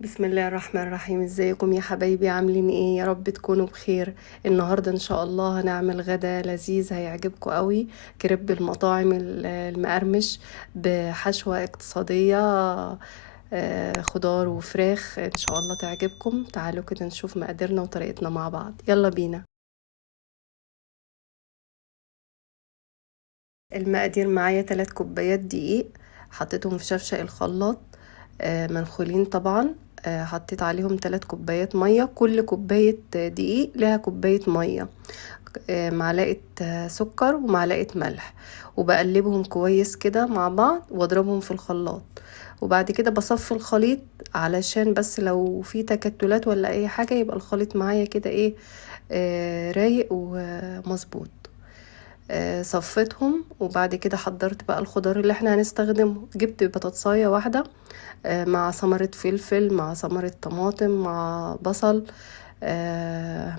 بسم الله الرحمن الرحيم. ازيكم يا حبايبي؟ عاملين ايه؟ يا رب تكونوا بخير. النهارده ان شاء الله هنعمل غدا لذيذ هيعجبكم قوي. كريب المطاعم المقرمش بحشوة اقتصادية. خضار وفراخ ان شاء الله تعجبكم. تعالوا كده نشوف مقاديرنا وطريقتنا مع بعض، يلا بينا. المقادير معايا 3 كوبايات دقيق، حطيتهم في شفشق الخلاط، منخولين طبعا. حطيت عليهم 3 كوبايات مية، كل كوباية دقيق لها كوباية مية. معلقة سكر ومعلقة ملح، وبقلبهم كويس كده مع بعض واضربهم في الخلاط. وبعد كده بصفي الخليط علشان بس لو في تكتلات ولا اي حاجة يبقى الخليط معايا كده ايه، رايق ومظبوط. صفيتهم وبعد كده حضرت بقى الخضار اللي احنا هنستخدمه. جبت بطاطساية واحدة، مع ثمرة فلفل، مع ثمرة طماطم، مع بصل،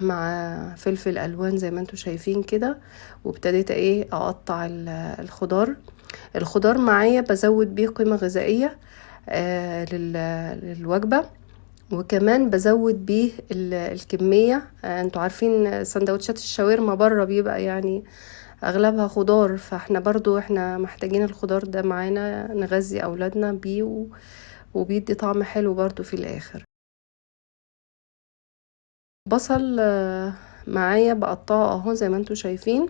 مع فلفل الوان زي ما انتوا شايفين كده. وابتديت ايه اقطع الخضار معايا، بزود بيه قيمة غذائية للوجبة. وكمان بزود بيه الكمية. انتوا عارفين سندوتشات الشاورما بره بيبقى يعني اغلبها خضار، فاحنا برضو احنا محتاجين الخضار ده معانا نغذي اولادنا بيه وبيدي طعم حلو برضو في الاخر. بصل معايا بقطعه اهو زي ما انتوا شايفين.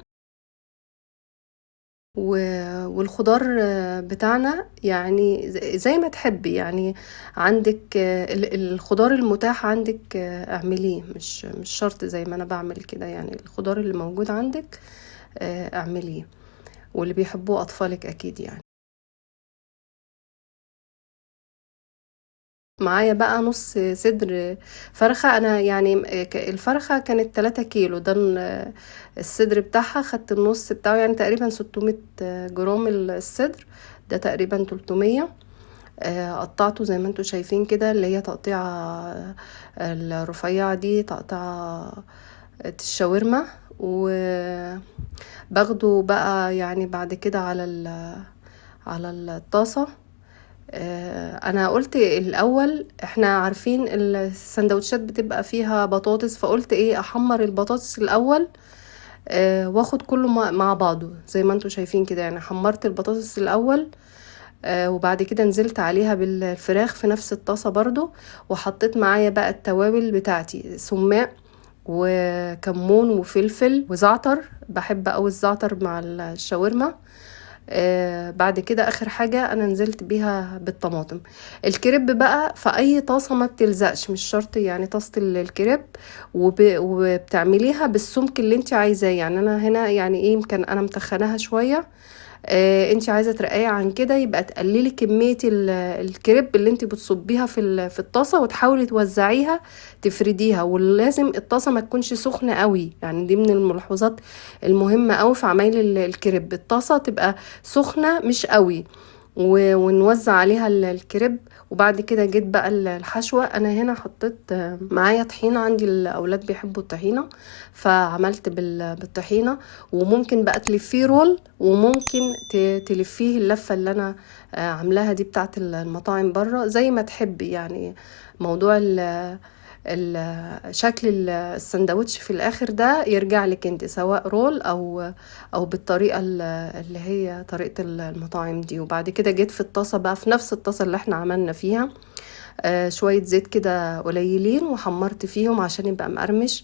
والخضار بتاعنا يعني زي ما تحبي يعني. عندك الخضار المتاح عندك اعمليه، مش شرط زي ما انا بعمل كده يعني. الخضار اللي موجود عندك اعمليه، واللي بيحبوه اطفالك اكيد يعني. معايا بقى نص صدر فرخة. انا يعني الفرخة كانت 3 كيلو، ده الصدر بتاعها. خدت النص بتاعه يعني تقريبا 600 جرام الصدر، ده تقريبا 300. قطعته زي ما انتوا شايفين كده، اللي هي تقطيعة الرفيعة دي، تقطيعة الشاورما. وباخده بقى يعني بعد كده على الطاسة. انا قلت الاول احنا عارفين السندوتشات بتبقى فيها بطاطس، فقلت ايه احمر البطاطس الاول. واخد كله مع بعضه زي ما انتوا شايفين كده يعني. حمرت البطاطس الاول، وبعد كده نزلت عليها بالفراخ في نفس الطاسة برضو. وحطيت معايا بقى التوابل بتاعتي، سماق وكمون وفلفل وزعتر. بحب قوي الزعتر مع الشاورما. بعد كده اخر حاجة انا نزلت بيها بالطماطم. الكريب بقى في اي طاسة ما بتلزقش، مش شرط يعني طاسة الكريب. وبتعمليها بالسمك اللي انت عايزاه يعني. انا هنا يعني ايه، يمكن انا متخناها شوية. انت عايزه ترقيه عن كده، يبقى تقللي كميه الكريب اللي انت بتصبيها في الطاسه، وتحاولي توزعيها تفرديها. ولازم الطاسه ما تكونش سخنه قوي يعني، دي من الملاحظات المهمه قوي في عمايل الكريب. الطاسه تبقى سخنه مش قوي، ونوزع عليها الكريب. وبعد كده جيت بقى الحشوة. انا هنا حطيت معايا طحينة، عندي الاولاد بيحبوا الطحينة فعملت بالطحينة. وممكن بقى تلفيه رول، وممكن تلفيه اللفة اللي انا عاملاها دي بتاعت المطاعم بره، زي ما تحبي يعني. موضوع شكل السندوتش في الاخر ده يرجع لك انت، سواء رول او بالطريقه اللي هي طريقه المطاعم دي. وبعد كده جيت في الطاسه بقى، في نفس الطاسه اللي احنا عملنا فيها، شويه زيت كده قليلين، وحمرت فيهم عشان يبقى مقرمش.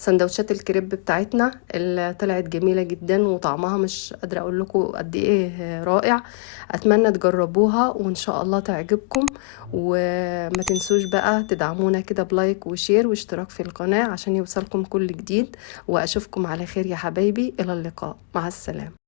سندوتشات الكريب بتاعتنا اللي طلعت جميلة جدا، وطعمها مش قادرة اقول لكم قد ايه رائع. اتمنى تجربوها وان شاء الله تعجبكم. وما تنسوش بقى تدعمونا كده بلايك وشير واشتراك في القناة عشان يوصلكم كل جديد. واشوفكم على خير يا حبايبي، الى اللقاء، مع السلامة.